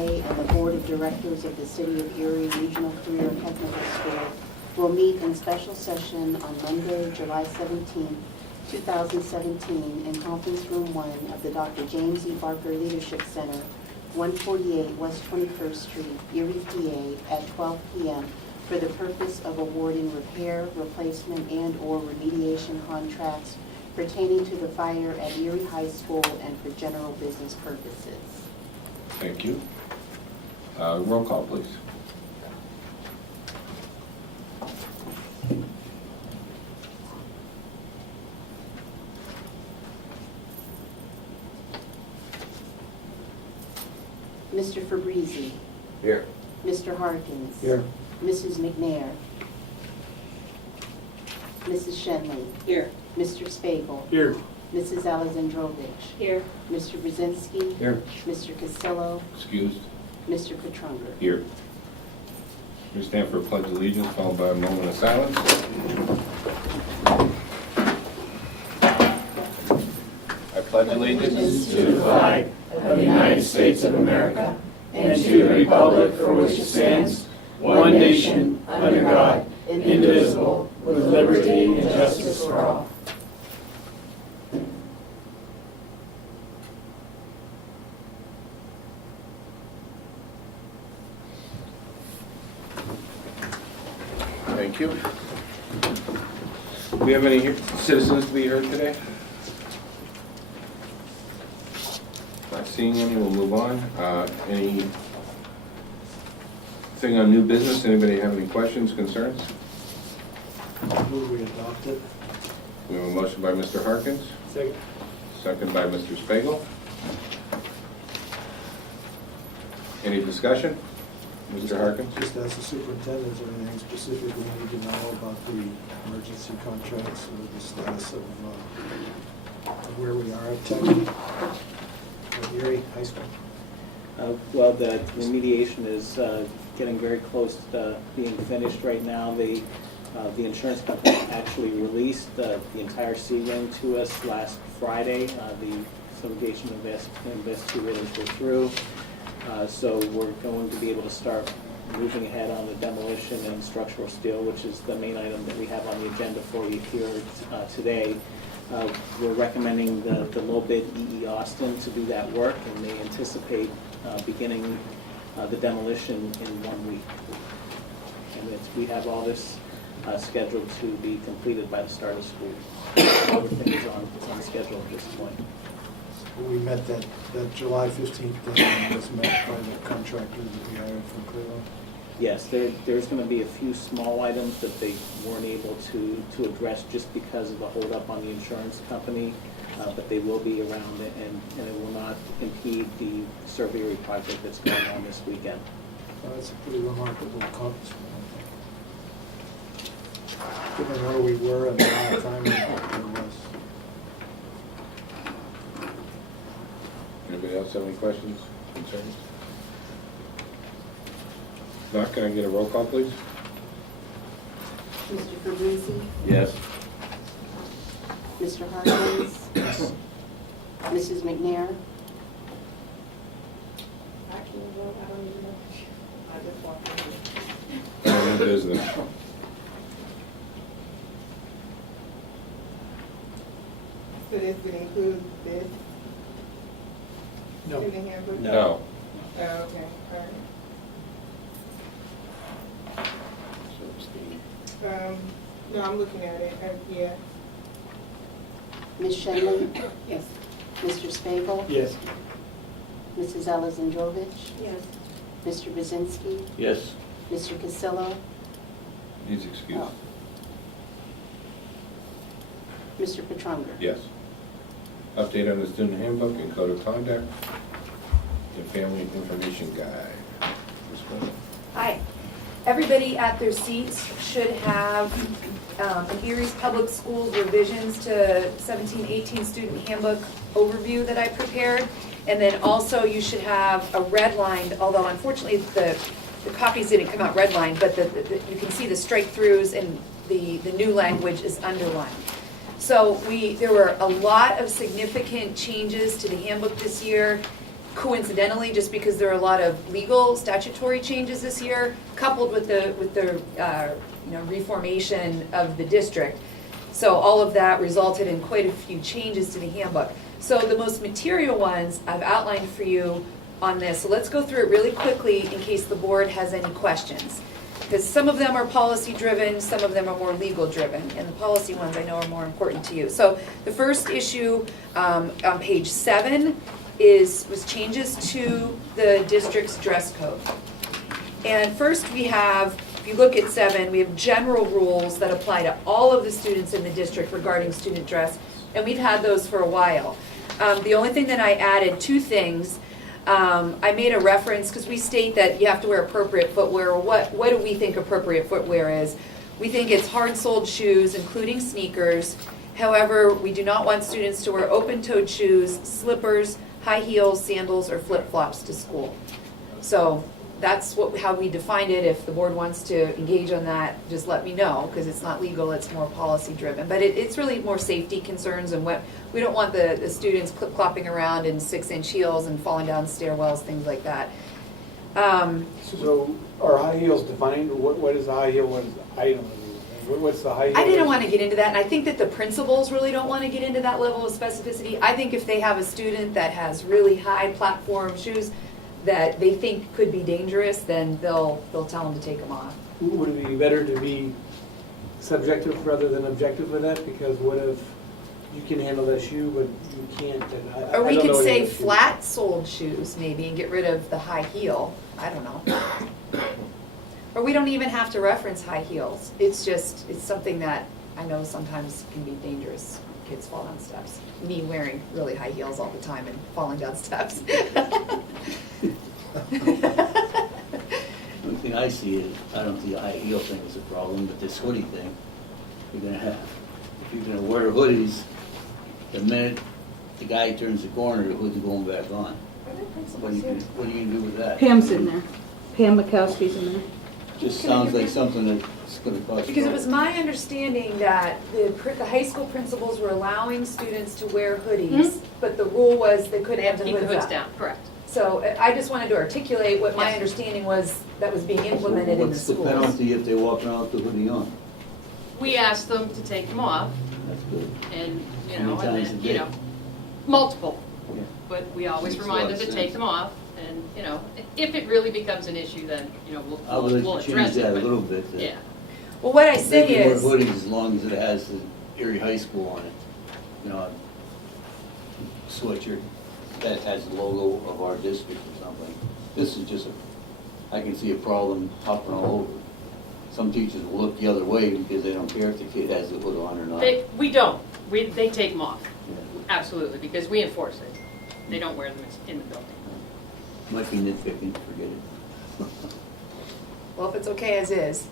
And the Board of Directors of the City of Erie Regional Career and Technical School will meet in special session on Monday, July 17, 2017, in Conference Room 1 of the Dr. James E. Barker Leadership Center, 148 West 21st Street, Erie, PA, at 12 p.m. for the purpose of awarding repair, replacement, and/or remediation contracts pertaining to the fire at Erie High School and for general business purposes. Thank you. Roll call, please. Mr. Fabrizi. Here. Mr. Harkins. Here. Mrs. McNair. Mrs. Shenley. Here. Mr. Spagel. Here. Mrs. Alexandrovich. Here. Mr. Brzezinski. Here. Mr. Castillo. Excused. Mr. Petrunger. Here. We stand for a pledge of allegiance, followed by a moment of silence. I pledge allegiance To the flag of the United States of America and to the republic for which it stands, one nation, under God, indivisible, with liberty and justice for all. Thank you. Do we have any citizens to be heard today? Not seeing any, we'll move on. Anything on new business? Anybody have any questions, concerns? Move we adopt it. We have a motion by Mr. Harkins, Second. second by Mr. Spagel. Any discussion? Mr. Harkins? Just as the superintendent, is there anything specific we need to know about the emergency contracts or the status of where we are at Erie High School? Well, the remediation is getting very close to being finished right now. The insurance company actually released the entire C-ring to us last Friday. The subrogation investigators were through. So we're going to be able to start moving ahead on the demolition and structural steel, which is the main item that we have on the agenda for you here today. We're recommending the low bid E.E. Austin to do that work, and they anticipate beginning the demolition in 1 week. And we have all this scheduled to be completed by the start of school. Everything is on schedule at this point. We met that July 15th deadline was met by the contractor that we hired from Cleveland. Yes, there's going to be a few small items that they weren't able to address just because of the holdup on the insurance company, but they will be around and it will not impede the surveying project that's going on this weekend. That's a pretty remarkable accomplishment, I think. Given where we were and the amount of time there was. Anybody else have any questions, concerns? Doc, can I get a roll call, please? Mr. Fabrizi. Yes. Mr. Harkins. Mrs. McNair. I can't vote, I don't even know. I just walked in. Any business? So this would include this No. student handbook? No. Oh, okay, all right. No, I'm looking at it, yeah. Ms. Shenley. Yes. Mr. Spagel. Yes. Mrs. Alexandrovich. Yes. Mr. Brzezinski. Yes. Mr. Castillo. He's excused. Oh. Mr. Petrunger. Yes. Update on the student handbook and code of conduct and family information guide. Ms. Quinn. Hi. Everybody at their seats should have an Erie's Public Schools revisions to 17-18 student handbook overview that I prepared. And then also you should have a redlined, although unfortunately the copies didn't come out redlined, but you can see the strike throughs and the new language is underlined. So there were a lot of significant changes to the handbook this year. coincidentally, just because there are a lot of legal statutory changes this year, coupled with the reformation of the district. So all of that resulted in quite a few changes to the handbook. So the most material ones I've outlined for you on this. So let's go through it really quickly in case the board has any questions. Because some of them are policy driven, some of them are more legal driven, and the policy ones I know are more important to you. So the first issue on page 7 was changes to the district's dress code. And first we have, if you look at 7, we have general rules that apply to all of the students in the district regarding student dress, and we've had those for a while. The only thing that I added, 2 things, I made a reference, because we state that you have to wear appropriate footwear, or what do we think appropriate footwear is? We think it's hard-soled shoes, including sneakers. However, we do not want students to wear open-toed shoes, slippers, high heels, sandals, or flip-flops to school. So that's how we defined it. If the board wants to engage on that, just let me know, because it's not legal, it's more policy-driven. But it's really more safety concerns, and we don't want the students clip-clopping around in 6-inch heels and falling down stairwells, things like that. So are high heels defined? What is a high heel? What is, I don't know. What's the high heel? I didn't want to get into that, and I think that the principals really don't want to get into that level of specificity. I think if they have a student that has really high platform shoes that they think could be dangerous, then they'll tell them to take them off. Would it be better to be subjective rather than objective with that? Because what if you can handle that shoe, but you can't? And Or we don't could know any say of the shoes. flat-soled shoes maybe and get rid of the high heel. I don't know. Or we don't even have to reference high heels. It's something that I know sometimes can be dangerous. Kids fall down steps. Me wearing really high heels all the time and falling down steps. The only thing I see is, I don't see the high heel thing as a problem, but this hoodie thing, if you're gonna wear hoodies, the minute the guy turns the corner, the hood's going back on. What are you gonna do with that? Pam's in there. Pam Mikowski's in there. Just sounds like something that's gonna cost. Because it was my understanding that the high school principals were allowing students to wear hoodies, but the rule was they couldn't have the Keep the hoods hoods up. down, correct. So I just wanted to articulate what my Yes. understanding was that was being implemented in the What's the schools. penalty if they walk around with the hoodie on? We asked them to take them off, That's good. and, How many times a day? multiple. Yeah. But we always Makes a remind lot them of to sense. take them off, and, if it really becomes an issue, then, I would we'll like to change address it. that a but- little bit. that Yeah. Well, what I They say can wear is, hoodies as long as it has the Erie High School on it. A sweatshirt that has the logo of our district or something. This is just I can see a problem hopping all over. Some teachers will look the other way because they don't care if the kid has the hood on or not. We don't. They take them off, Yeah. absolutely, because we enforce it. They don't wear them in the building. Might be nitpicking, forget it. well, if it's okay as is.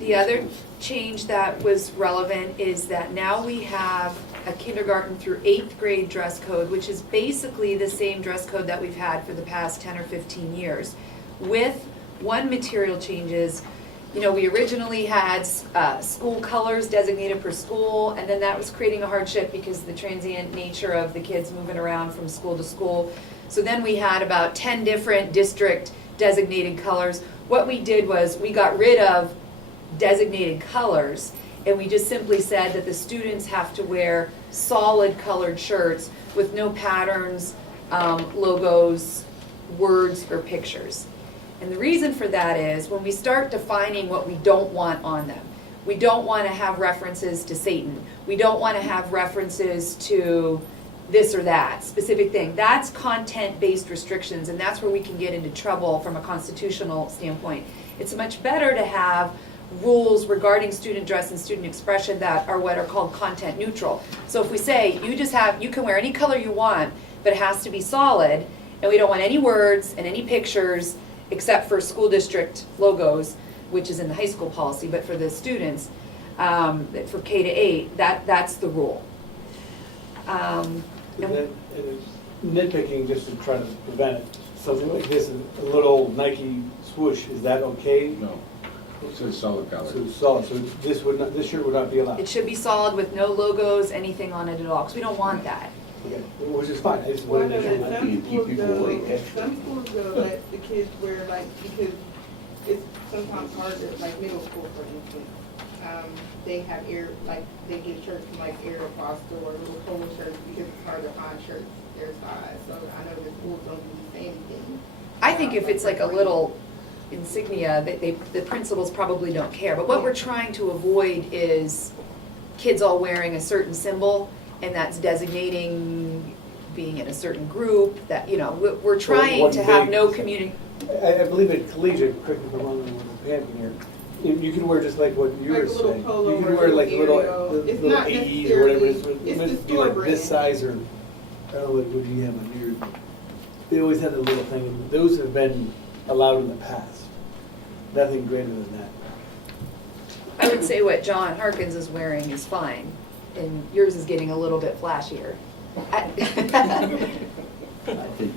The other change that was relevant is that now we have a kindergarten through 8th grade dress code, which is basically the same dress code that we've had for the past 10 or 15 years. With one material changes, we originally had school colors designated per school, and then that was creating a hardship because of the transient nature of the kids moving around from school to school. So then we had about 10 different district designated colors. What we did was we got rid of designated colors, and we just simply said that the students have to wear solid colored shirts with no patterns, logos, words, or pictures. And the reason for that is when we start defining what we don't want on them, we don't want to have references to Satan. We don't want to have references to this or that specific thing. That's content-based restrictions, and that's where we can get into trouble from a constitutional standpoint. It's much better to have rules regarding student dress and student expression that are what are called content neutral. So if we say you can wear any color you want, but it has to be solid, and we don't want any words and any pictures except for school district logos, which is in the high school policy, but for the students, for K to 8, that's the rule. Nitpicking just to try to prevent it. Something like this, a little Nike swoosh, is that okay? No, it's a solid color. So solid, so this shirt would not be allowed? It should be solid with no logos, anything on it at all, because we don't want that. Okay, which is fine, I just Well, I wanted know to that make sure. You some keep schools people go, awake. some schools go let the kids wear like, because it's sometimes harder, like middle school, for instance. They have like, they get shirts from like Aeropostale or little polo shirts because it's hard to find shirts their size. So I know the schools don't really say anything. I think if it's like a little insignia, the principals probably don't care. But what we're trying to avoid is kids all wearing a certain symbol, and that's designating being in a certain group, that, you know, we're trying to have no community. I believe at collegiate, correct me if I'm wrong, with Pam here, you can wear just like what you Like were a little saying. polo You can or wear like little little, Ariel. It's little not AEs or whatever it is. necessarily- It it's must the be like store this brand. size or, I don't know, what do you have on yours? They always had a little thing, and those have been allowed in the past. Nothing greater than that. I would say what John Harkins is wearing is fine, and yours is getting a little bit flashier. I think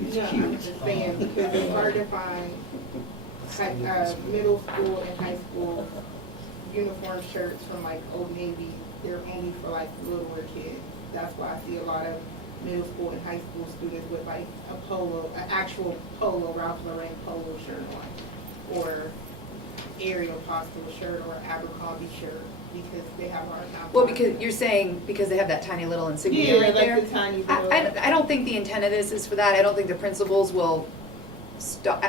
it's No, I'm cute. just saying, because it's hard to find middle school and high school uniform shirts from like Old Navy. They're only for like littler kids. That's why I see a lot of middle school and high school students with like a polo, an actual polo, Ralph Lauren polo shirt on, or Aeropostale shirt or Abercrombie shirt, because they have a hard time. Well, finding because you're saying because they have that tiny little insignia Yeah, right like there. the tiny little. I don't think the intent of this is for that. I don't think the principals will stop.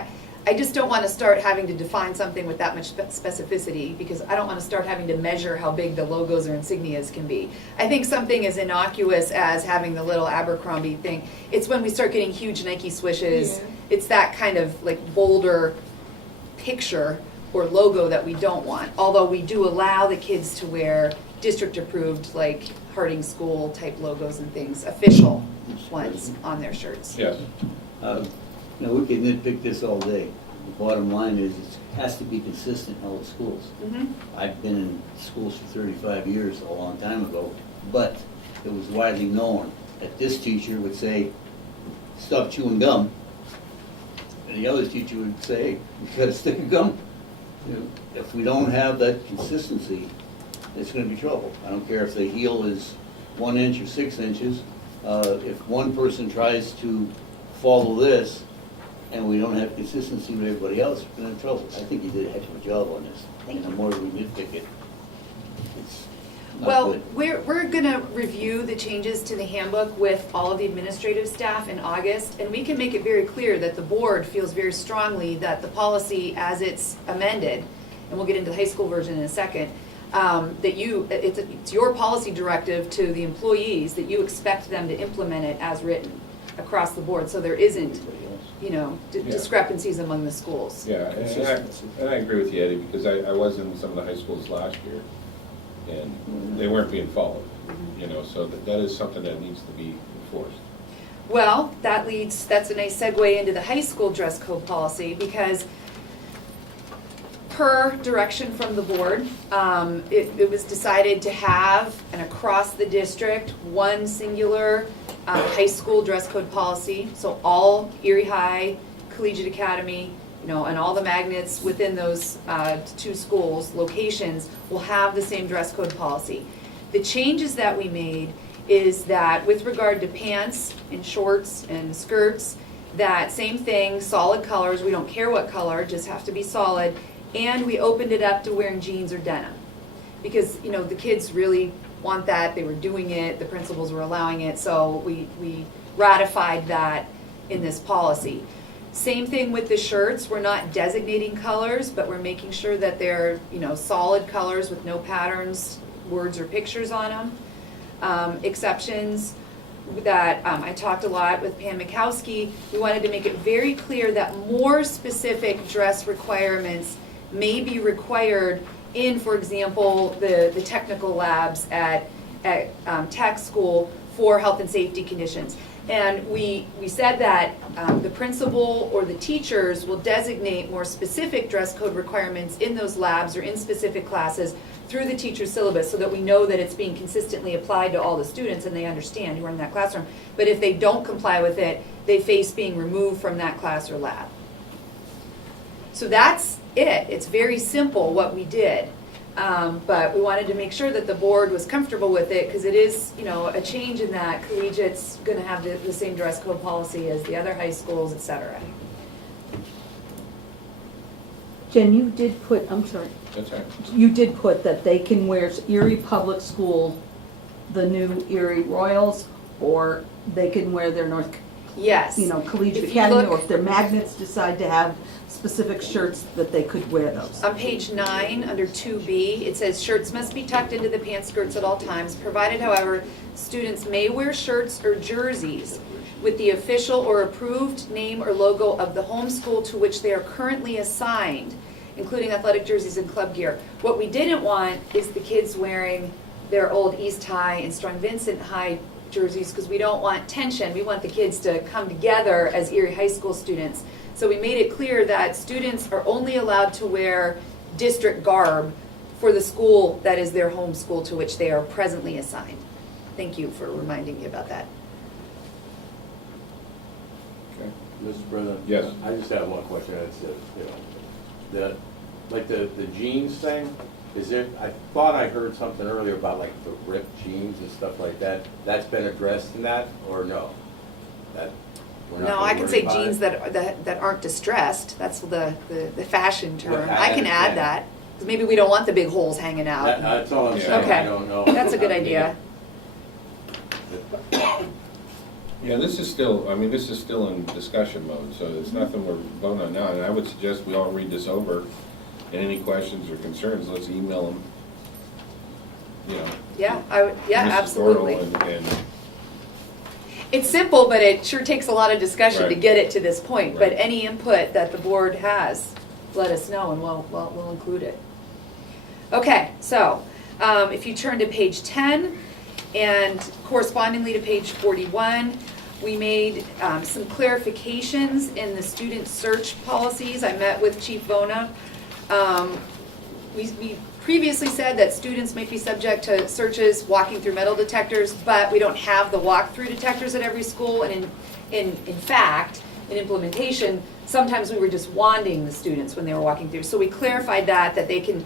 I just don't want to start having to define something with that much specificity, because I don't want to start having to measure how big the logos or insignias can be. I think something as innocuous as having the little Abercrombie thing, it's when we start getting huge Nike swishes, Yeah. it's that kind of like bolder picture or logo that we don't want. Although we do allow the kids to wear district-approved, like Harding School type logos and things, official ones on their shirts. Yes. You know, we could nitpick this all day. The bottom line is, it has to be consistent in all the schools. Mhm. I've been in schools for 35 years, a long time ago, but it was widely known that this teacher would say, stop chewing gum, and the other teacher would say, hey, you got a stick of gum. You know, if we don't have that consistency, it's gonna be trouble. I don't care if the heel is 1 inch or 6 inches. If one person tries to follow this, and we don't have consistency with everybody else, we're gonna have trouble. I think you did a heck of a job on this. And the more we nitpick it, it's not Well, good. we're gonna review the changes to the handbook with all of the administrative staff in August, and we can make it very clear that the board feels very strongly that the policy as it's amended, and we'll get into the high school version in a second, that it's your policy directive to the employees that you expect them to implement it as written across the board, so there isn't, you know, Yeah. discrepancies among the schools. Yeah, and I agree with you, Eddie, because I was in some of the high schools last year, and they weren't being followed, you know, so that is something that needs to be enforced. Well, that's a nice segue into the high school dress code policy, because per direction from the board, it was decided to have an across the district, one singular high school dress code policy. So all Erie High, Collegiate Academy, you know, and all the magnets within those 2 schools, locations, will have the same dress code policy. The changes that we made is that with regard to pants and shorts and skirts, that same thing, solid colors, we don't care what color, just have to be solid, and we opened it up to wearing jeans or denim. Because, you know, the kids really want that, they were doing it, the principals were allowing it, so we ratified that in this policy. Same thing with the shirts, we're not designating colors, but we're making sure that they're, you know, solid colors with no patterns, words or pictures on them. Exceptions that I talked a lot with Pam Mikowski, we wanted to make it very clear that more specific dress requirements may be required in, for example, the technical labs at tech school for health and safety conditions. And we said that the principal or the teachers will designate more specific dress code requirements in those labs or in specific classes through the teacher's syllabus, so that we know that it's being consistently applied to all the students and they understand who are in that classroom. But if they don't comply with it, they face being removed from that class or lab. So that's it. It's very simple what we did. But we wanted to make sure that the board was comfortable with it, because it is, you know, a change in that collegiate's gonna have the same dress code policy as the other high schools, et cetera. Jen, you did put, I'm sorry, That's all right. you did put that they can wear Erie Public School, the new Erie Royals, or they can wear their North, Yes. you know, Collegiate If you Academy, look- or if their magnets decide to have specific shirts, that they could wear those. On page 9, under 2B, it says shirts must be tucked into the pants skirts at all times, provided, however, students may wear shirts or jerseys with the official or approved name or logo of the home school to which they are currently assigned, including athletic jerseys and club gear. What we didn't want is the kids wearing their old East High and Strong Vincent High jerseys, because we don't want tension. We want the kids to come together as Erie High School students. So we made it clear that students are only allowed to wear district garb for the school that is their home school to which they are presently assigned. Thank you for reminding me about that. Okay. Mr. President? Yes. I just have one question. It's, the jeans thing, is there, I thought I heard something earlier about like the ripped jeans and stuff like that. That's been addressed in that, or no? That we're not No, gonna I can worry say about jeans it? that aren't distressed. That's the fashion term. Well, I can add understand. that, because maybe we don't want the big holes hanging out. That's all I'm Yeah. saying. Okay. I don't know. That's a good idea. Yeah, this is still, I mean, this is still in discussion mode, so it's nothing we're voting on now. And I would suggest we all read this over, and any questions or concerns, let's email them, you know. Yeah, I would, yeah, Mrs. absolutely. Gordle and It's simple, but it sure takes a lot of discussion to Right. get it to this point. But Right. any input that the board has, let us know, and we'll include it. Okay, so if you turn to page 10, and correspondingly to page 41, we made some clarifications in the student search policies. I met with Chief Vona. We previously said that students may be subject to searches walking through metal detectors, but we don't have the walk-through detectors at every school. And in fact, in implementation, sometimes we were just wanding the students when they were walking through. So we clarified that they can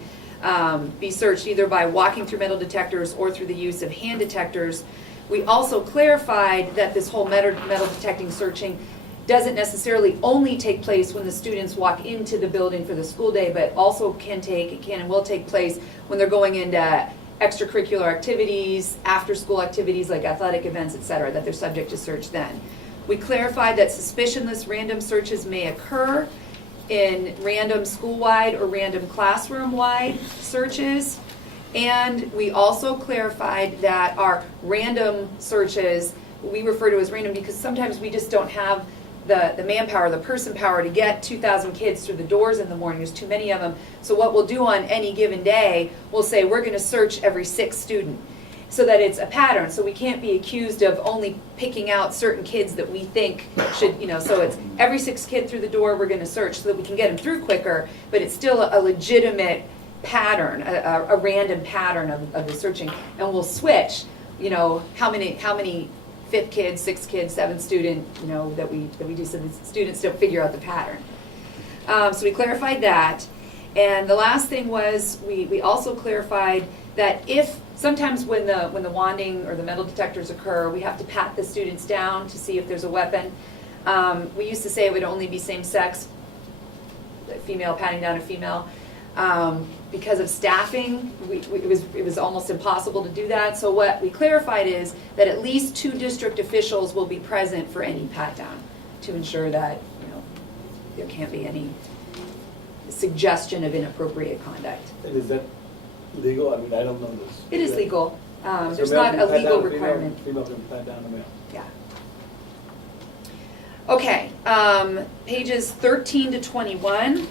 be searched either by walking through metal detectors or through the use of hand detectors. We also clarified that this whole metal detecting searching doesn't necessarily only take place when the students walk into the building for the school day, but also can and will take place when they're going into extracurricular activities, after-school activities like athletic events, et cetera, that they're subject to search then. We clarified that suspicionless random searches may occur in random school-wide or random classroom-wide searches. And we also clarified that our random searches, we refer to as random because sometimes we just don't have the manpower, the person power to get 2,000 kids through the doors in the morning. There's too many of them. So what we'll do on any given day, we'll say we're going to search every 6th student so that it's a pattern. So we can't be accused of only picking out certain kids that we think should, so it's every 6th kid through the door we're going to search so that we can get them through quicker, but it's still a legitimate pattern, a random pattern of the searching. And we'll switch, how many 5th kid, 6th kid, 7th student, that we do so the students don't figure out the pattern. So we clarified that. And the last thing was we also clarified that if sometimes when the wanding or the metal detectors occur, we have to pat the students down to see if there's a weapon. We used to say it would only be same sex, female patting down a female. Because of staffing, it was almost impossible to do that. So what we clarified is that at least 2 district officials will be present for any pat down to ensure that there can't be any suggestion of inappropriate conduct. And is that legal? I mean, I don't know this. It is legal. So There's male not can a pat legal down a female, requirement. Female can pat down a male. Yeah. Okay, pages 13 to 21.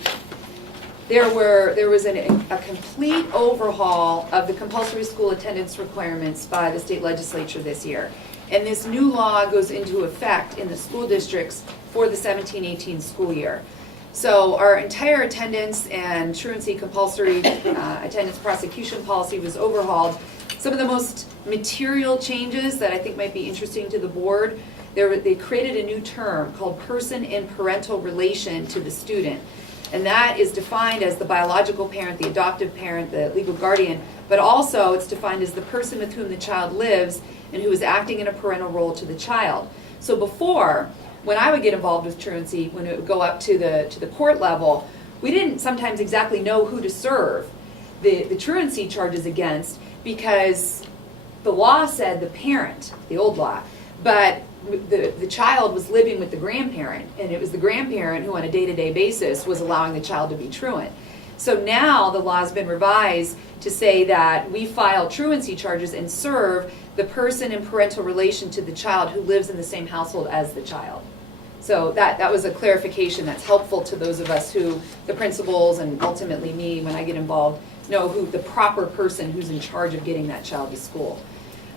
There was a complete overhaul of the compulsory school attendance requirements by the state legislature this year. And this new law goes into effect in the school districts for the 17-18 school year. So our entire attendance and truancy compulsory attendance prosecution policy was overhauled. Some of the most material changes that I think might be interesting to the board, they created a new term called person in parental relation to the student. And that is defined as the biological parent, the adoptive parent, the legal guardian, but also it's defined as the person with whom the child lives and who is acting in a parental role to the child. So before, when I would get involved with truancy, when it would go up to the court level, we didn't sometimes exactly know who to serve the truancy charges against, because the law said the parent, the old law, but the child was living with the grandparent, and it was the grandparent who on a day-to-day basis was allowing the child to be truant. So now the law has been revised to say that we file truancy charges and serve the person in parental relation to the child who lives in the same household as the child. So that was a clarification that's helpful to those of us who, the principals and ultimately me, when I get involved, know who the proper person who's in charge of getting that child to school.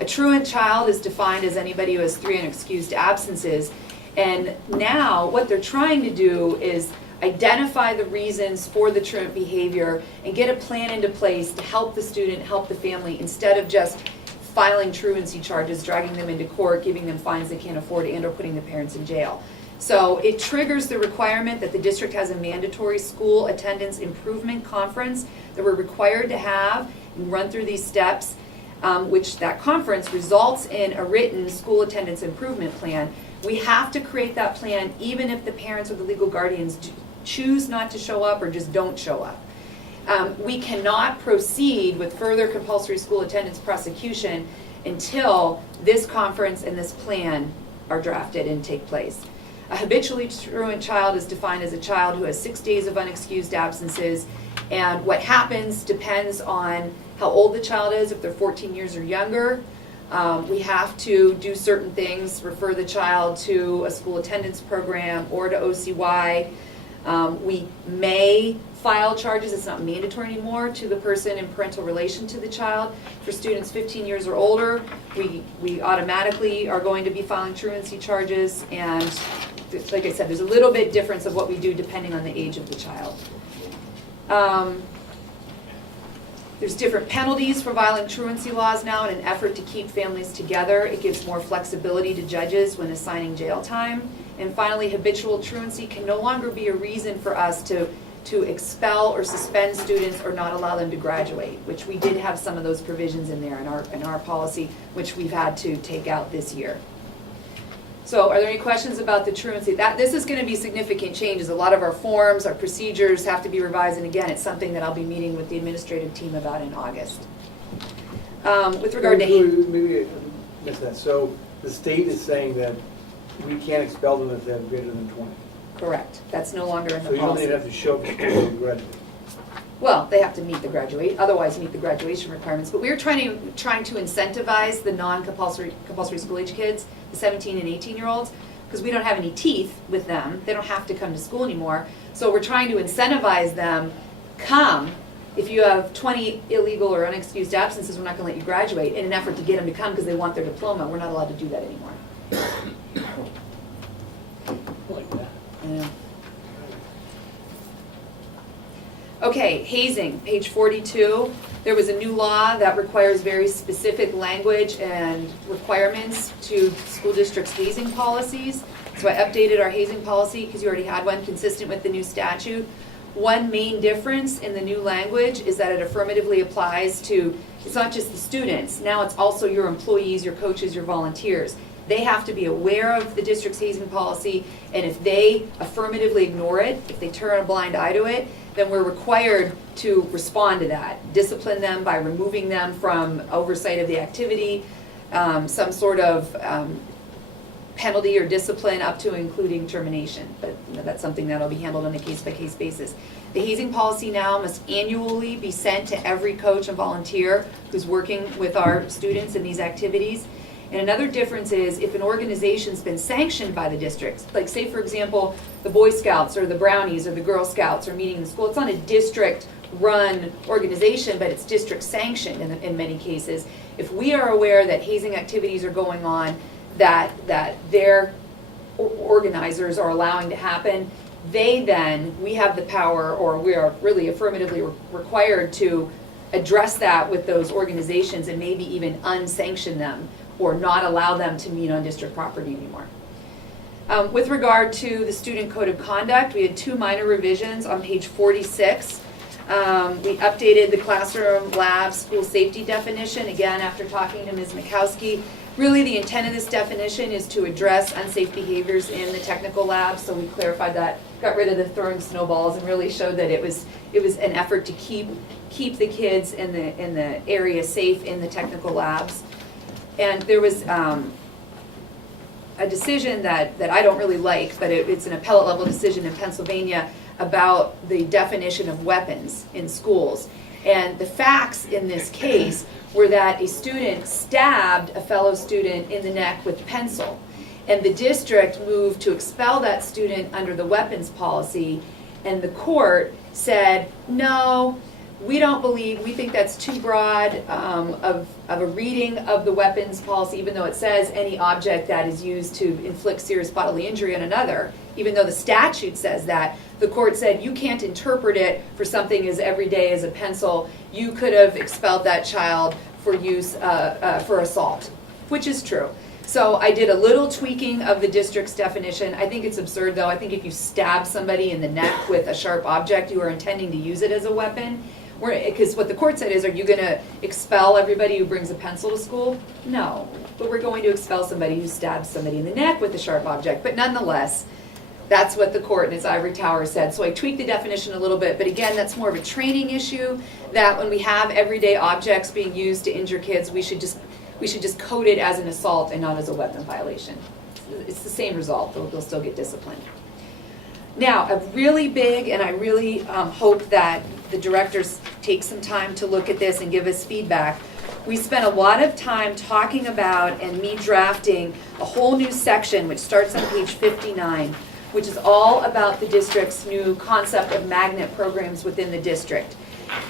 A truant child is defined as anybody who has 3 unexcused absences, and now what they're trying to do is identify the reasons for the truant behavior and get a plan into place to help the student, help the family, instead of just filing truancy charges, dragging them into court, giving them fines they can't afford, and or putting the parents in jail. So it triggers the requirement that the district has a mandatory school attendance improvement conference that we're required to have and run through these steps, which that conference results in a written school attendance improvement plan. We have to create that plan even if the parents or the legal guardians choose not to show up or just don't show up. We cannot proceed with further compulsory school attendance prosecution until this conference and this plan are drafted and take place. A habitually truant child is defined as a child who has 6 days of unexcused absences, and what happens depends on how old the child is. If they're 14 years or younger, we have to do certain things, refer the child to a school attendance program or to OCY. We may file charges, it's not mandatory anymore, to the person in parental relation to the child. For students 15 years or older, we automatically are going to be filing truancy charges, and like I said, there's a little bit difference of what we do depending on the age of the child. There's different penalties for violating truancy laws now in an effort to keep families together. It gives more flexibility to judges when assigning jail time. And finally, habitual truancy can no longer be a reason for us to expel or suspend students or not allow them to graduate, which we did have some of those provisions in there in our policy, which we've had to take out this year. So are there any questions about the truancy? This is going to be significant changes. A lot of our forms, our procedures have to be revised, and again, it's something that I'll be meeting with the administrative team about in August. With regard to... Maybe I missed that. So the state is saying that we can't expel them if they have greater than 20. Correct. That's no longer in the So you don't policy. even have to show up to school to graduate. Well, they have to meet the otherwise meet the graduation requirements. But we're trying to incentivize the non-compulsory school age kids, the 17 and 18-year-olds, because we don't have any teeth with them. They don't have to come to school anymore. So we're trying to incentivize them. Come, if you have 20 illegal or unexcused absences, we're not going to let you graduate, in an effort to get them to come because they want their diploma. We're not allowed to do that anymore. Like that. Yeah. Okay, hazing, page 42. There was a new law that requires very specific language and requirements to school districts' hazing policies. So I updated our hazing policy, because you already had one, consistent with the new statute. One main difference in the new language is that it affirmatively applies to, it's not just the students, now it's also your employees, your coaches, your volunteers. They have to be aware of the district's hazing policy, and if they affirmatively ignore it, if they turn a blind eye to it, then we're required to respond to that. Discipline them by removing them from oversight of the activity, some sort of penalty or discipline up to including termination. But that's something that'll be handled on a case-by-case basis. The hazing policy now must annually be sent to every coach and volunteer who's working with our students in these activities. And another difference is if an organization's been sanctioned by the district, like say for example, the Boy Scouts or the Brownies or the Girl Scouts are meeting in the school, it's not a district-run organization, but it's district sanctioned in many cases. If we are aware that hazing activities are going on that their organizers are allowing to happen, we have the power, or we are really affirmatively required to address that with those organizations and maybe even unsanction them or not allow them to meet on district property anymore. With regard to the student code of conduct, we had 2 minor revisions on page 46. We updated the classroom, lab, school safety definition, again, after talking to Ms. Mikowski. Really, the intent of this definition is to address unsafe behaviors in the technical lab, so we clarified that, got rid of the throwing snowballs, and really showed that it was an effort to keep the kids in the area safe in the technical labs. And there was a decision that I don't really like, but it's an appellate level decision in Pennsylvania about the definition of weapons in schools. And the facts in this case were that a student stabbed a fellow student in the neck with a pencil. And the district moved to expel that student under the weapons policy, and the court said, no, we don't believe, we think that's too broad of a reading of the weapons policy, even though it says any object that is used to inflict serious bodily injury on another, even though the statute says that. The court said you can't interpret it for something as everyday as a pencil. You could have expelled that child for use for assault, which is true. So I did a little tweaking of the district's definition. I think it's absurd, though. I think if you stab somebody in the neck with a sharp object, you are intending to use it as a weapon. Because what the court said is, are you going to expel everybody who brings a pencil to school? No. But we're going to expel somebody who stabs somebody in the neck with a sharp object. But nonetheless, that's what the court in its ivory tower said. So I tweaked the definition a little bit. But again, that's more of a training issue, that when we have everyday objects being used to injure kids, we should just code it as an assault and not as a weapon violation. It's the same result. They'll still get disciplined. Now, a really big, and I really hope that the directors take some time to look at this and give us feedback. We spent a lot of time talking about and me drafting a whole new section which starts on page 59, which is all about the district's new concept of magnet programs within the district.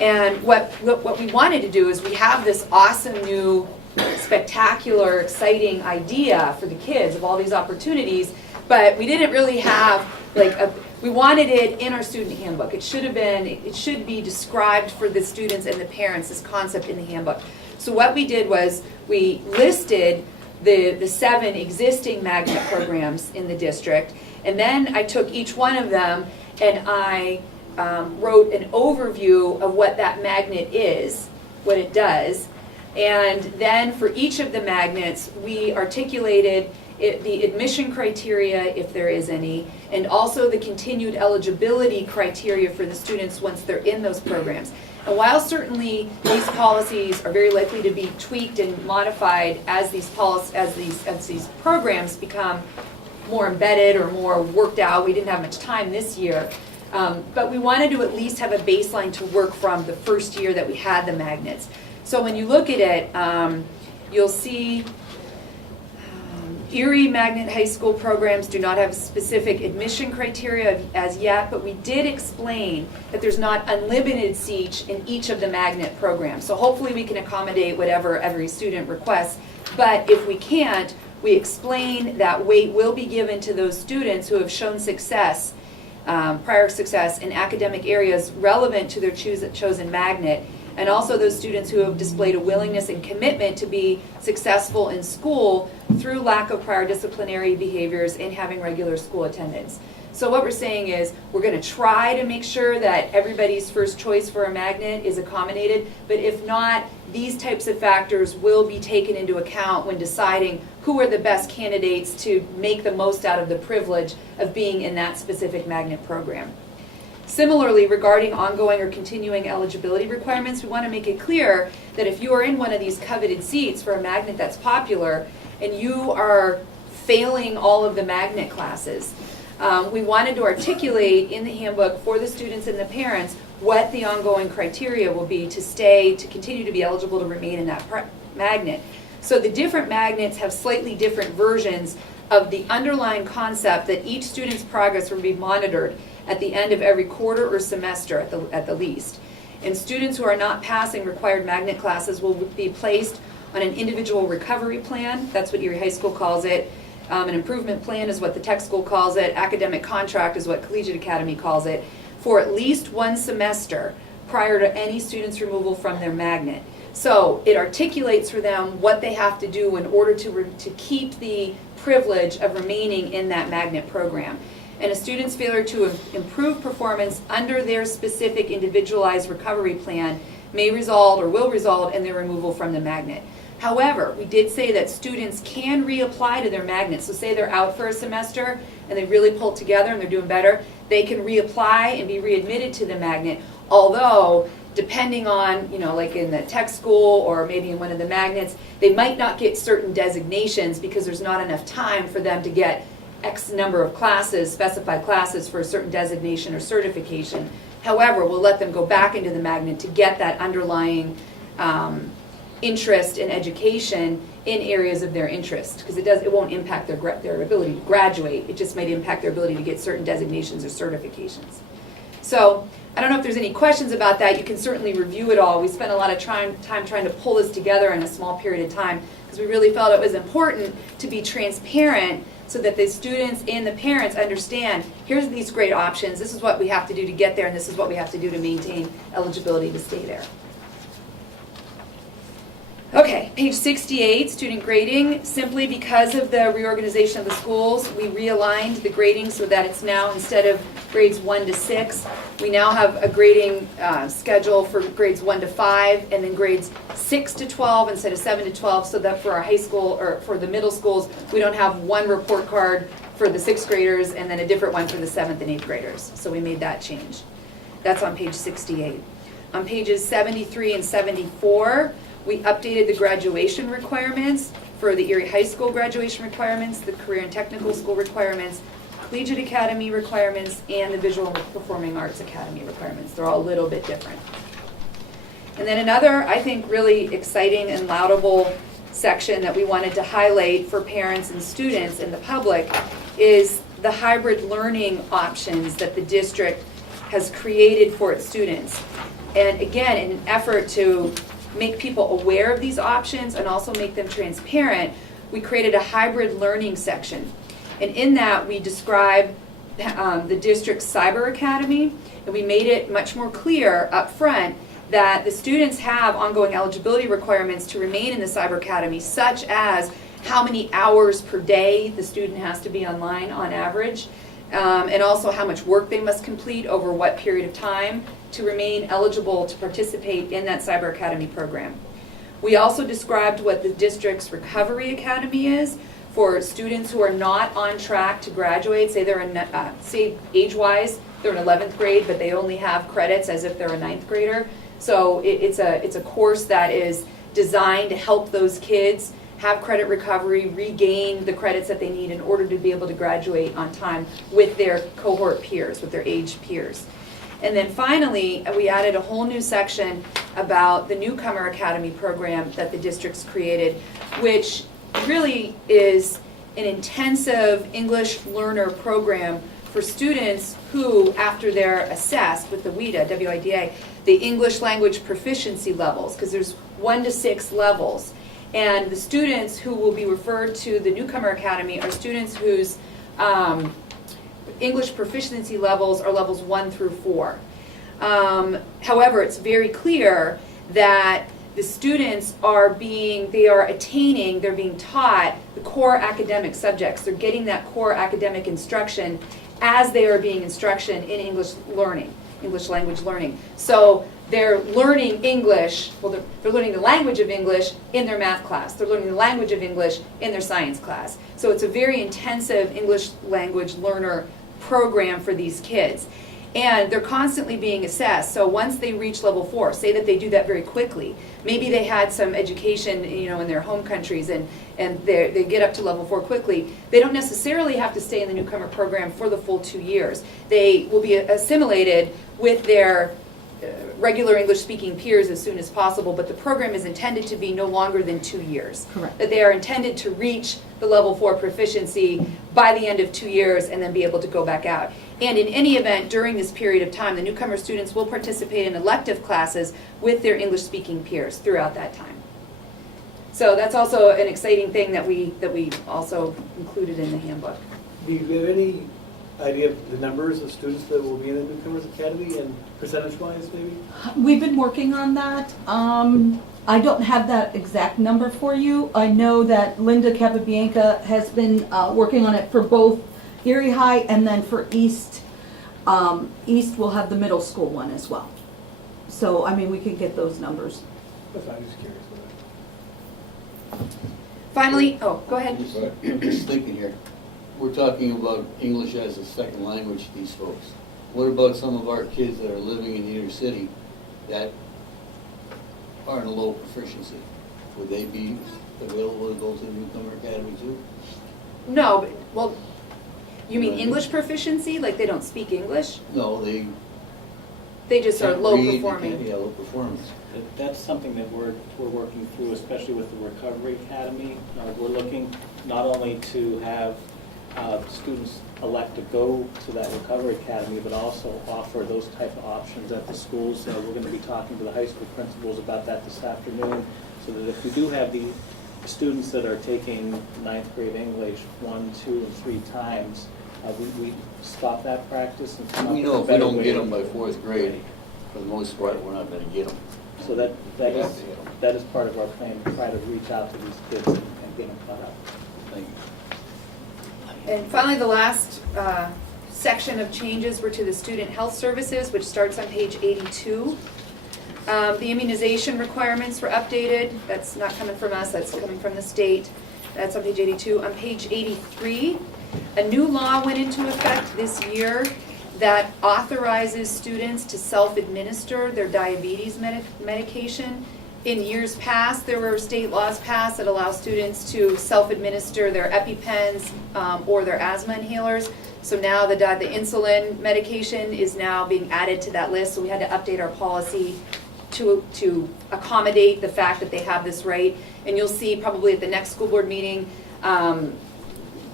And what we wanted to do is we have this awesome new spectacular, exciting idea for the kids of all these opportunities, but we didn't really have we wanted it in our student handbook. It should be described for the students and the parents, this concept in the handbook. So what we did was we listed the 7 existing magnet programs in the district, and then I took each one of them and I wrote an overview of what that magnet is, what it does. And then for each of the magnets, we articulated the admission criteria, if there is any, and also the continued eligibility criteria for the students once they're in those programs. And while certainly these policies are very likely to be tweaked and modified as these programs become more embedded or more worked out, we didn't have much time this year, but we wanted to at least have a baseline to work from the first year that we had the magnets. So when you look at it, you'll see Erie Magnet High School programs do not have specific admission criteria as yet, but we did explain that there's not unlimited seats in each of the magnet programs. So hopefully we can accommodate whatever every student requests, but if we can't, we explain that weight will be given to those students who have shown success, prior success in academic areas relevant to their chosen magnet, and also those students who have displayed a willingness and commitment to be successful in school through lack of prior disciplinary behaviors and having regular school attendance. So what we're saying is we're going to try to make sure that everybody's first choice for a magnet is accommodated, but if not, these types of factors will be taken into account when deciding who are the best candidates to make the most out of the privilege of being in that specific magnet program. Similarly, regarding ongoing or continuing eligibility requirements, we want to make it clear that if you are in one of these coveted seats for a magnet that's popular and you are failing all of the magnet classes, we wanted to articulate in the handbook for the students and the parents what the ongoing criteria will be to continue to be eligible to remain in that magnet. So the different magnets have slightly different versions of the underlying concept that each student's progress will be monitored at the end of every quarter or semester at the least. And students who are not passing required magnet classes will be placed on an individual recovery plan. That's what Erie High School calls it. An improvement plan is what the tech school calls it. Academic contract is what Collegiate Academy calls it, for at least one semester prior to any student's removal from their magnet. So it articulates for them what they have to do in order to keep the privilege of remaining in that magnet program. And a student's failure to improve performance under their specific individualized recovery plan may result or will result in their removal from the magnet. However, we did say that students can reapply to their magnet. So say they're out for a semester and they really pulled together and they're doing better, they can reapply and be readmitted to the magnet, although depending on, like in the tech school or maybe in one of the magnets, they might not get certain designations because there's not enough time for them to get X number of classes, specified classes for a certain designation or certification. However, we'll let them go back into the magnet to get that underlying interest in education in areas of their interest, because it won't impact their ability to graduate. It just might impact their ability to get certain designations or certifications. So I don't know if there's any questions about that. You can certainly review it all. We spent a lot of time trying to pull this together in a small period of time because we really felt it was important to be transparent so that the students and the parents understand, here's these great options, this is what we have to do to get there, and this is what we have to do to maintain eligibility to stay there. Okay, page 68, student grading. Simply because of the reorganization of the schools, we realigned the grading so that it's now, instead of grades 1 to 6, we now have a grading schedule for grades 1 to 5, and then grades 6 to 12 instead of 7 to 12, so that for our high school, or for the middle schools, we don't have one report card for the 6th graders and then a different one for the 7th and 8th graders. So we made that change. That's on page 68. On pages 73 and 74, we updated the graduation requirements for the Erie High School graduation requirements, the Career and Technical School requirements, Collegiate Academy requirements, and the Visual and Performing Arts Academy requirements. They're all a little bit different. And then another, I think, really exciting and laudable section that we wanted to highlight for parents and students and the public is the hybrid learning options that the district has created for its students. And again, in an effort to make people aware of these options and also make them transparent, we created a hybrid learning section. And in that, we describe the district's cyber academy, and we made it much more clear up front that the students have ongoing eligibility requirements to remain in the cyber academy, such as how many hours per day the student has to be online on average, and also how much work they must complete over what period of time to remain eligible to participate in that Cyber Academy program. We also described what the district's Recovery Academy is for students who are not on track to graduate. Say they're in, say age-wise, they're in 11th grade, but they only have credits as if they're a 9th grader. So it's a course that is designed to help those kids have credit recovery, regain the credits that they need in order to be able to graduate on time with their cohort peers, with their age peers. And then finally, we added a whole new section about the Newcomer Academy program that the district's created, which really is an intensive English learner program for students who, after they're assessed with the WIDA, W-I-D-A, the English language proficiency levels, because there's 1 to 6 levels. And the students who will be referred to the Newcomer Academy are students whose English proficiency levels are levels 1 through 4. However, it's very clear that the students are being taught the core academic subjects. They're getting that core academic instruction as they are being instruction in English learning, English language learning. So they're learning English, well, they're learning the language of English in their math class. They're learning the language of English in their science class. So it's a very intensive English language learner program for these kids. And they're constantly being assessed. So once they reach level 4, say that they do that very quickly. Maybe they had some education, in their home countries, and they get up to level 4 quickly. They don't necessarily have to stay in the Newcomer program for the full 2 years. They will be assimilated with their regular English-speaking peers as soon as possible, but the program is intended to be no longer than 2 years. Correct. That they are intended to reach the level 4 proficiency by the end of 2 years and then be able to go back out. And in any event, during this period of time, the Newcomer students will participate in elective classes with their English-speaking peers throughout that time. So that's also an exciting thing that we also included in the handbook. Do you have any idea of the numbers of students that will be in the Newcomers Academy and percentage-wise, maybe? We've been working on that. I don't have that exact number for you. I know that Linda Capabianca has been working on it for both Erie High, and then for East, East will have the middle school one as well. So, I mean, we can get those numbers. That's fine, I'm just curious about that. Finally, oh, go ahead. I'm just thinking here, we're talking about English as a second language to these folks. What about some of our kids that are living in the inner city that are in a low proficiency? Would they be available to go to the Newcomer Academy too? No, but, well, you mean English proficiency, like they don't speak English? No, they They just are can't low read, they performing. can't- Yeah, low performance. That's something that we're working through, especially with the Recovery Academy. We're looking not only to have students elect to go to that Recovery Academy, but also offer those type of options at the schools. We're going to be talking to the high school principals about that this afternoon, so that if we do have the students that are taking ninth grade English 1, 2, and 3 times, we stop that practice and come up We with know a if we better don't way get to- them by 4th grade, for the most part, we're not gonna get them. So that is part of our plan, to try to reach out to these kids and get them caught up. Thank you. And finally, the last section of changes were to the student health services, which starts on page 82. The immunization requirements were updated. That's not coming from us, that's coming from the state. That's on page 82. On page 83, a new law went into effect this year that authorizes students to self-administer their diabetes medication. In years past, there were state laws passed that allow students to self-administer their EpiPens or their asthma inhalers. So now the insulin medication is now being added to that list, so we had to update our policy to accommodate the fact that they have this right. And you'll see probably at the next school board meeting,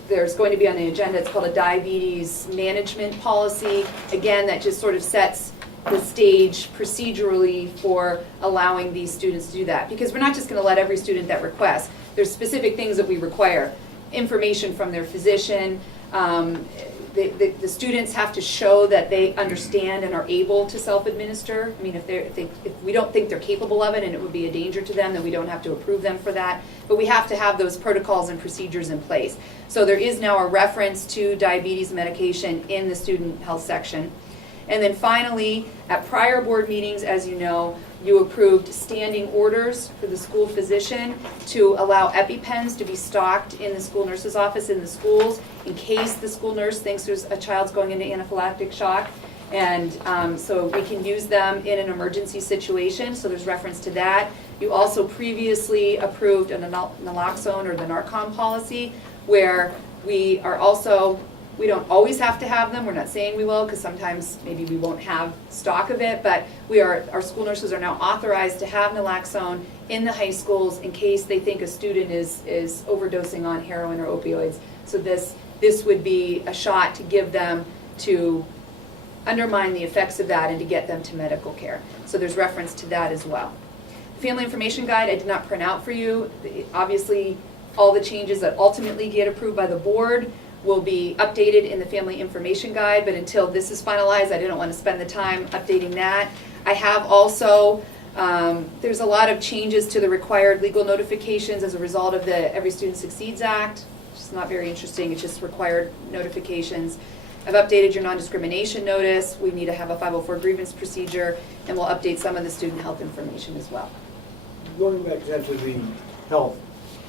there's going to be on the agenda, it's called a diabetes management policy. Again, that just sort of sets the stage procedurally for allowing these students to do that. Because we're not just going to let every student that requests. There's specific things that we require. Information from their physician. The students have to show that they understand and are able to self-administer. I mean, if we don't think they're capable of it and it would be a danger to them, then we don't have to approve them for that. But we have to have those protocols and procedures in place. So there is now a reference to diabetes medication in the student health section. And then finally, at prior board meetings, as you know, you approved standing orders for the school physician to allow EpiPens to be stocked in the school nurse's office in the schools in case the school nurse thinks there's a child's going into anaphylactic shock. And so we can use them in an emergency situation, so there's reference to that. You also previously approved an naloxone or the Narcan policy, where we don't always have to have them. We're not saying we will, because sometimes maybe we won't have stock of it, but our school nurses are now authorized to have naloxone in the high schools in case they think a student is overdosing on heroin or opioids. So this would be a shot to give them to undermine the effects of that and to get them to medical care. So there's reference to that as well. Family information guide I did not print out for you. Obviously, all the changes that ultimately get approved by the board will be updated in the family information guide, but until this is finalized, I didn't want to spend the time updating that. I have also, there's a lot of changes to the required legal notifications as a result of the Every Student Succeeds Act. It's not very interesting, it's just required notifications. I've updated your non-discrimination notice. We need to have a 504 grievance procedure, and we'll update some of the student health information as well. Going back then to the health,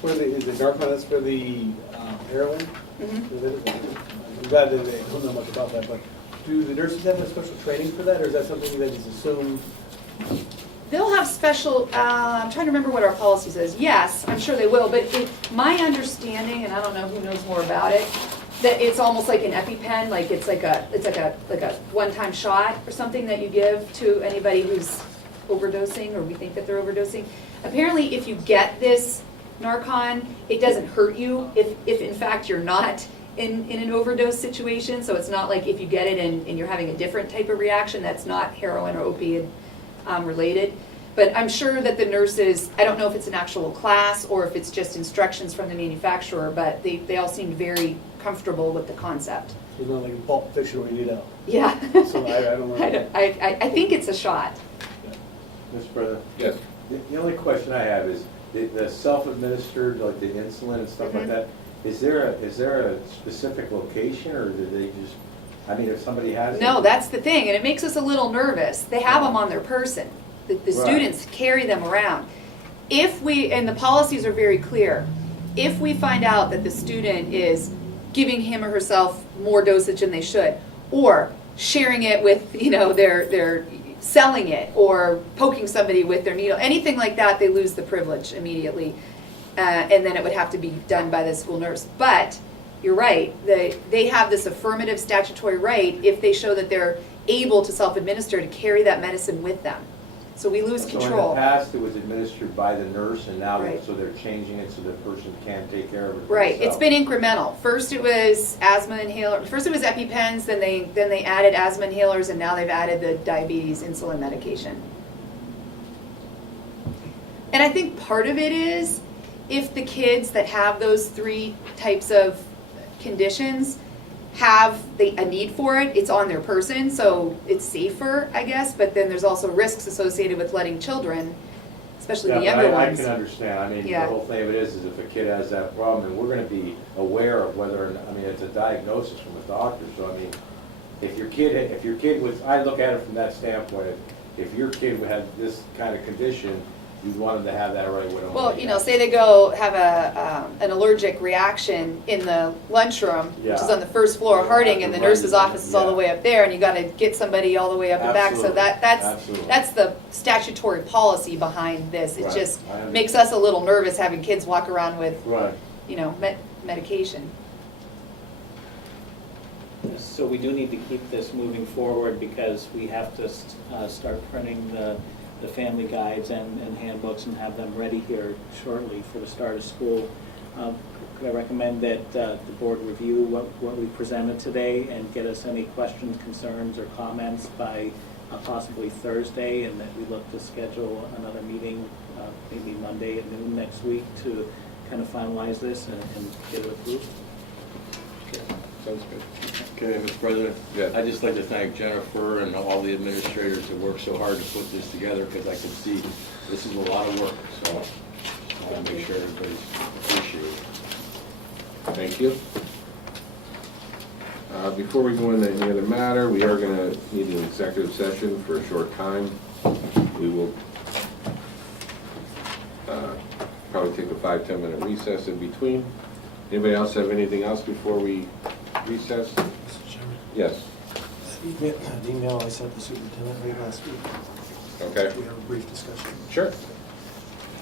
is the Narcan that's for the heroin? I'm glad that they don't know much about that, but do the nurses have a special training for that, or is that something that is assumed? They'll have special, I'm trying to remember what our policy says. Yes, I'm sure they will, but my understanding, and I don't know who knows more about it, that it's almost like an EpiPen, like it's like a one-time shot or something that you give to anybody who's overdosing, or we think that they're overdosing. Apparently, if you get this Narcan, it doesn't hurt you if in fact you're not in an overdose situation. So it's not like if you get it and you're having a different type of reaction that's not heroin or opiate related. But I'm sure that the nurses, I don't know if it's an actual class or if it's just instructions from the manufacturer, but they all seemed very comfortable with the concept. It's not like a Pulp Fiction where you need out. Yeah. So I don't know. I think it's a shot. Mr. President, Yes. The only question I have is, the self-administered, like the insulin and stuff like that, is there a specific location, or do they just, I mean, if somebody has it? No, that's the thing, and it makes us a little nervous. They have them on their person. The Right. students carry them around. If we, and the policies are very clear, if we find out that the student is giving him or herself more dosage than they should, or sharing it with, they're selling it, or poking somebody with their needle, anything like that, they lose the privilege immediately. And then it would have to be done by the school nurse. But you're right, they have this affirmative statutory right if they show that they're able to self-administer, to carry that medicine with them. So we lose So in control. the past, it was administered by the nurse, and now, Right. so they're changing it so the person can take care of it Right, it's themselves. been incremental. First it was asthma inhaler, first it was EpiPens, then they added asthma inhalers, and now they've added the diabetes insulin medication. And I think part of it is, if the kids that have those 3 types of conditions have a need for it, it's on their person, so it's safer, I guess, but then there's also risks associated with letting children, especially the Yeah, younger but I ones. can understand, I mean, the Yeah. whole thing of it is if a kid has that problem, and we're gonna be aware of whether, I mean, it's a diagnosis from a doctor, so I mean, if your kid was, I look at it from that standpoint, if your kid would have this kind of condition, you'd want them to have that right away. Well, say they go have an allergic reaction in the lunchroom, which is Yeah. on the first floor of Harding, and the nurse's office is all the Yeah. way up there, and you gotta get somebody all the way up and back, so Absolutely. that's Absolutely. the statutory policy behind this. It Right. just I understand. makes us a little nervous having kids walk around with, Right. medication. So we do need to keep this moving forward because we have to start printing the family guides and handbooks and have them ready here shortly for the start of school. Could I recommend that the board review what we presented today and get us any questions, concerns, or comments by possibly Thursday, and that we look to schedule another meeting, maybe Monday at noon next week, to kind of finalize this and get it approved? Sounds good. Okay, Mr. President? Yeah. I'd just like to thank Jennifer and all the administrators that worked so hard to put this together, because I can see this is a lot of work, so I want to make sure everybody's appreciated. Thank you. Before we go into any other matter, we are going to need an executive session for a short time. We will probably take a 5-10 minute recess in between. Anybody else have anything else before we recess? Mr. Chairman, Yes. that email I sent the superintendent late last week, Okay. we have a brief discussion. Sure.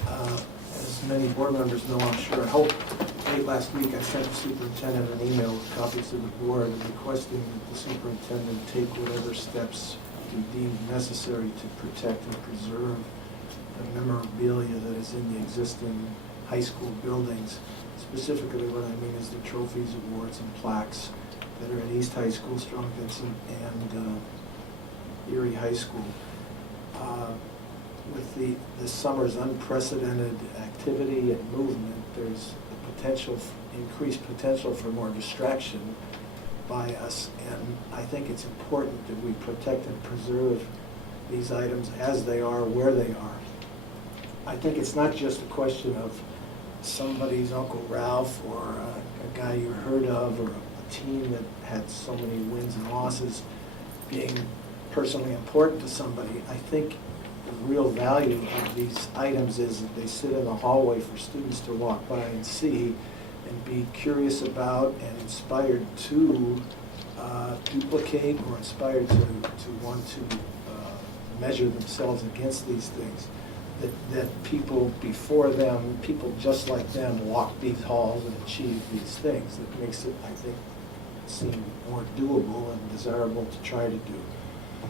As many board members know, I'm sure, I hope, late last week, I sent the superintendent an email with copies of the board requesting that the superintendent take whatever steps he deemed necessary to protect and preserve the memorabilia that is in the existing high school buildings. Specifically, what I mean is the trophies, awards, and plaques that are at East High School, Strong Vincent, and Erie High School. With this summer's unprecedented activity and movement, there's a increased potential for more distraction by us, and I think it's important that we protect and preserve these items as they are, where they are. I think it's not just a question of somebody's Uncle Ralph or a guy you heard of, or a team that had so many wins and losses being personally important to somebody. I think the real value of these items is that they sit in the hallway for students to walk by and see and be curious about and inspired to duplicate, or inspired to want to measure themselves against these things. That people before them, people just like them, walked these halls and achieved these things. That makes it, I think, seem more doable and desirable to try to do.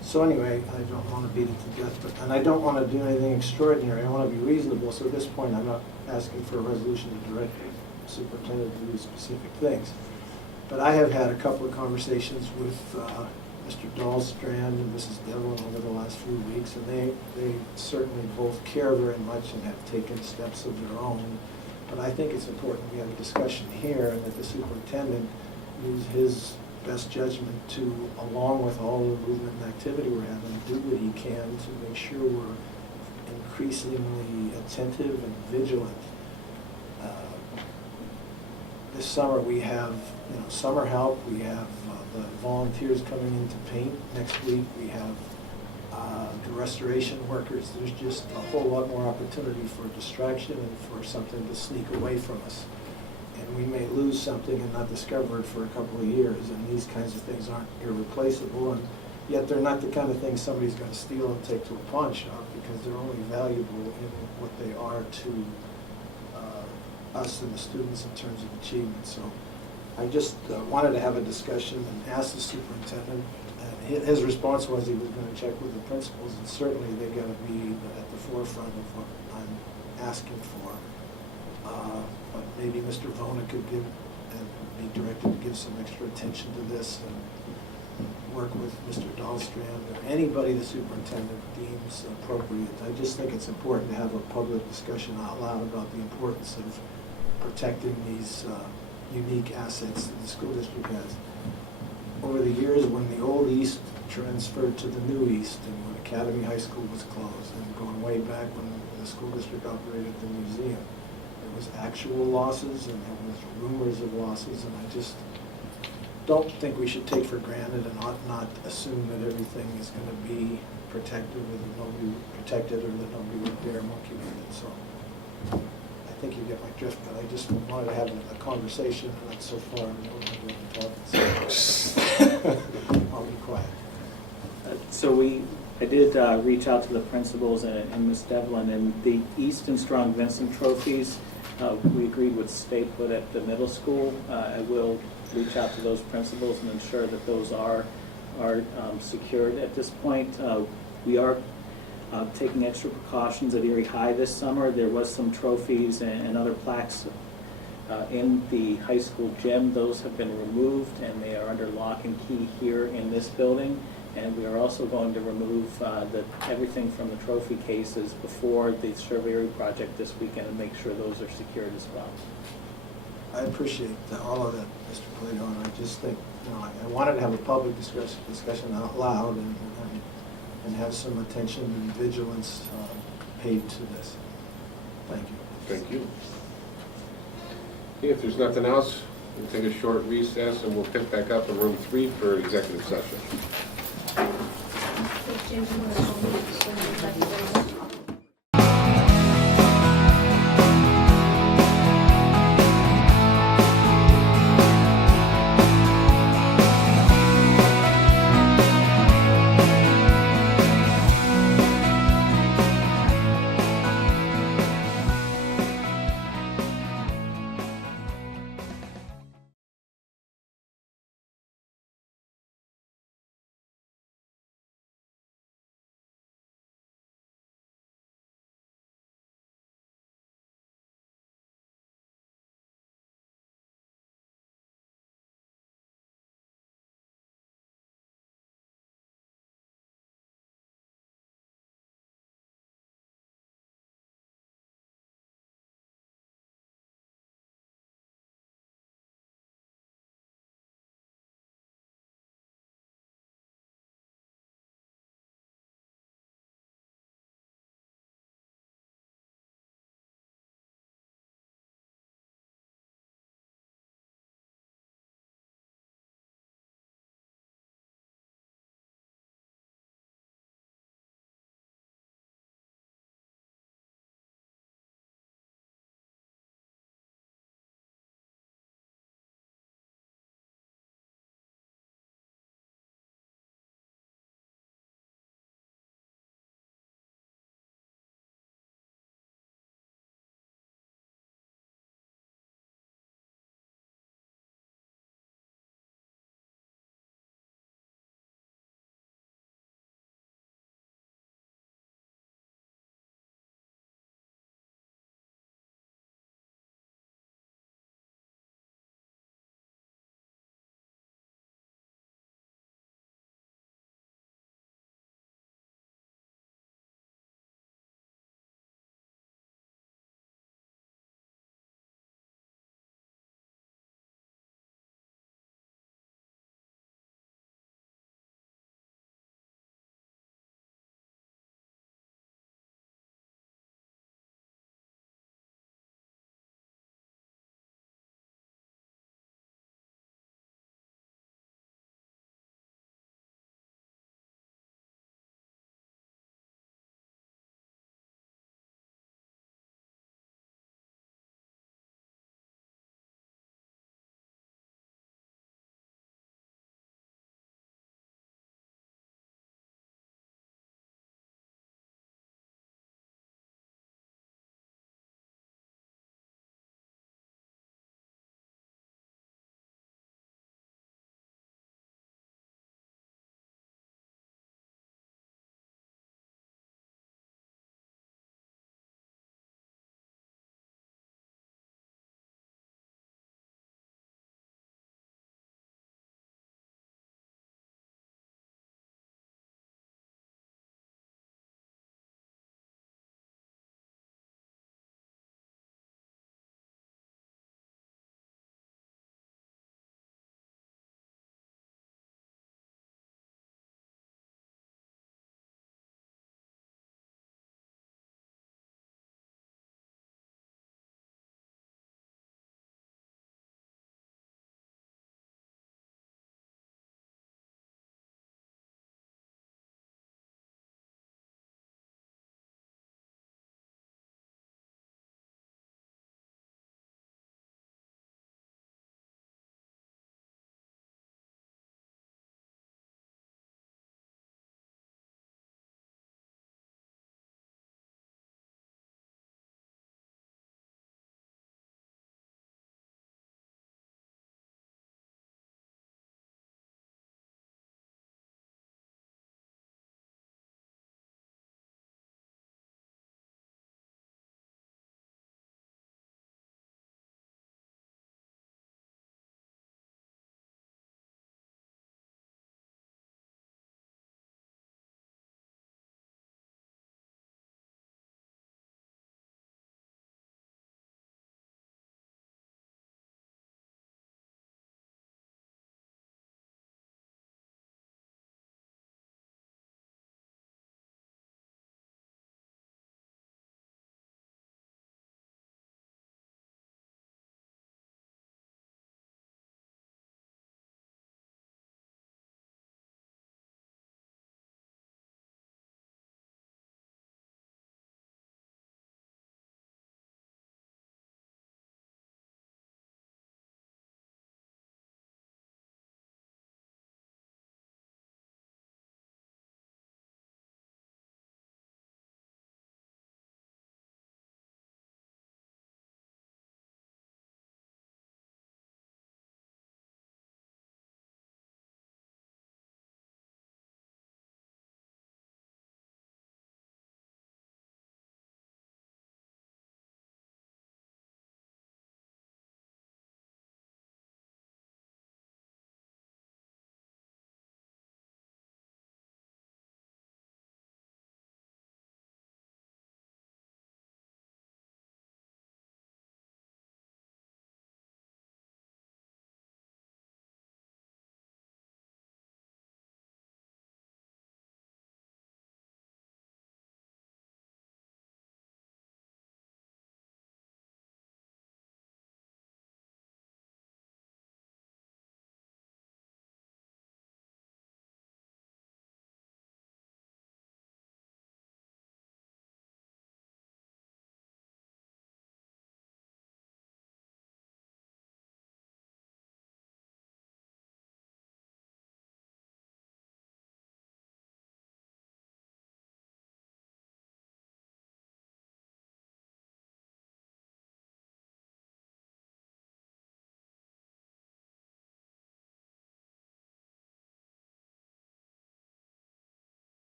So anyway, I don't want to beat it to death, and I don't want to do anything extraordinary. I want to be reasonable, so at this point I'm not asking for a resolution to direct the superintendent to do specific things. But I have had a couple of conversations with Mr. Dahlstrand and Mrs. Devlin over the last few weeks, and they certainly both care very much and have taken steps of their own. But I think it's important we have a discussion here, and that the superintendent use his best judgment to, along with all the movement and activity we're having, do what he can to make sure we're increasingly attentive and vigilant. This summer, we have, summer help, we have the volunteers coming in to paint. Next week, we have the restoration workers. There's just a whole lot more opportunity for distraction and for something to sneak away from us. And we may lose something and not discover it for a couple of years, and these kinds of things aren't irreplaceable, and yet they're not the kind of thing somebody's going to steal and take to a pawn shop, because they're only valuable in what they are to us and the students in terms of achievement. So I just wanted to have a discussion and ask the superintendent. And his response was he was going to check with the principals, and certainly they got to be at the forefront of what I'm asking for. But maybe Mr. Vona could give and be directed to give some extra attention to this and work with Mr. Dahlstrand or anybody the superintendent deems appropriate. I just think it's important to have a public discussion out loud about the importance of protecting these unique assets that the school district has. Over the years, when the old East transferred to the new East, and when Academy High School was closed, and going way back when the school district operated the museum, there was actual losses and there was rumors of losses, and I just don't think we should take for granted and ought not assume that everything is going to be protected or that nobody protected or that nobody would dare monkey with it. So I think you get my drift, but I just wanted to have a conversation, and that's so far I'm not really talking, so I'll be quiet. I did reach out to the principals and Ms. Devlin, and the Easton Strong Vincent trophies, we agreed would stay put at the middle school. I will reach out to those principals and ensure that those are secured at this point. We are taking extra precautions at Erie High this summer. There was some trophies and other plaques in the high school gym. Those have been removed, and they are under lock and key here in this building. And we are also going to remove everything from the trophy cases before the Surveyor project this weekend and make sure those are secured as well. I appreciate all of that, Mr. Polito, and I just think, I wanted to have a public discussion out loud and have some attention and vigilance paid to this. Thank you. Thank you. Okay, if there's nothing else, we'll take a short recess and we'll pick back up in room 3 for executive session. Jim, do you want to call me?